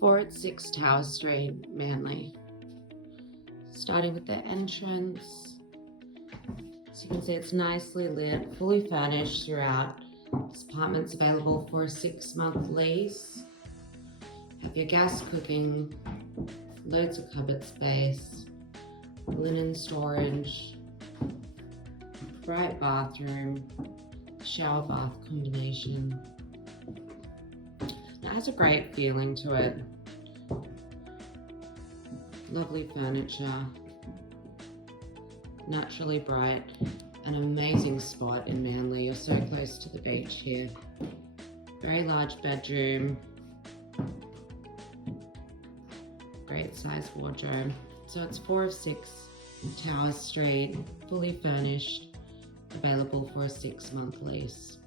4 at 6 Tower Street, Manly. Starting with the entrance. So you can see it's nicely lit, fully furnished throughout. This apartment's available for a 6-month lease. Have your gas cooking, loads of cupboard space, linen storage, bright bathroom, shower bath combination. It has a great feeling to it. Lovely furniture, naturally bright, an amazing spot in Manly. You're so close to the beach here. Very large bedroom, great size wardrobe. So it's 4 of 6 Tower Street, fully furnished, available for a 6-month lease.